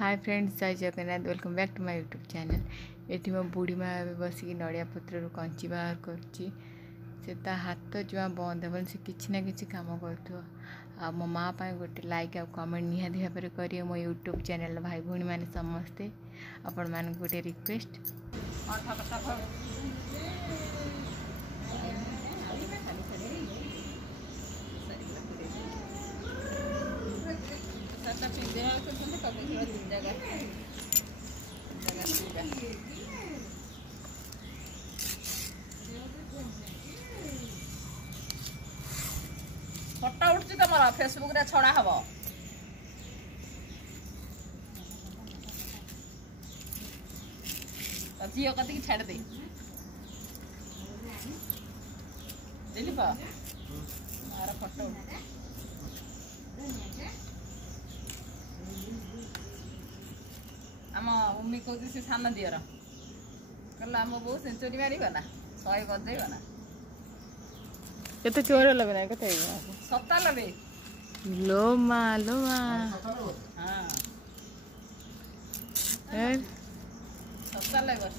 हाय friends, जय Jagannath. Welcome back to my YouTube channel. ये मो बुढ़ी माँ बस नड़िया पत्र कंची बाहर कर हाथ जुआ बंद हे से किसी ना कि कम कर मो माँ गोटे लाइक आ कमेंट निहाती भाव में करिए। मो यूट्यूब चैनल भाई भौणी मैंने समस्ते आपण मान गोटे रिक्वेस्ट फोटो उठुची तुम फेसबुक रे छड़ा हम झील कति छाड़ दे मार फोटो आम उम्मी कौन से सान दियर कहला आम बो सेंचुरी मारना 100 बजेबना केते चोर लगे केते 97 लो माँ हाँ 97 वर्ष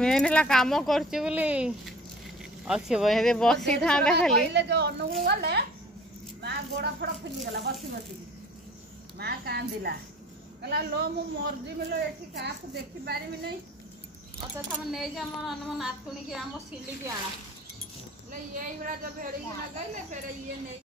मेन है काम कर बसी था खाली जो अनुगुण गले माँ गोड़ फड़ फुलीगला बसी बसी माँ कांदिला कहला लो मु मर्जी मिलो ये क्या देखी पारि नहीं अतः नहीं जा मो नातुणी की आम सिलिकी आना ये जो भेड़ी लगे फिर ये नहीं।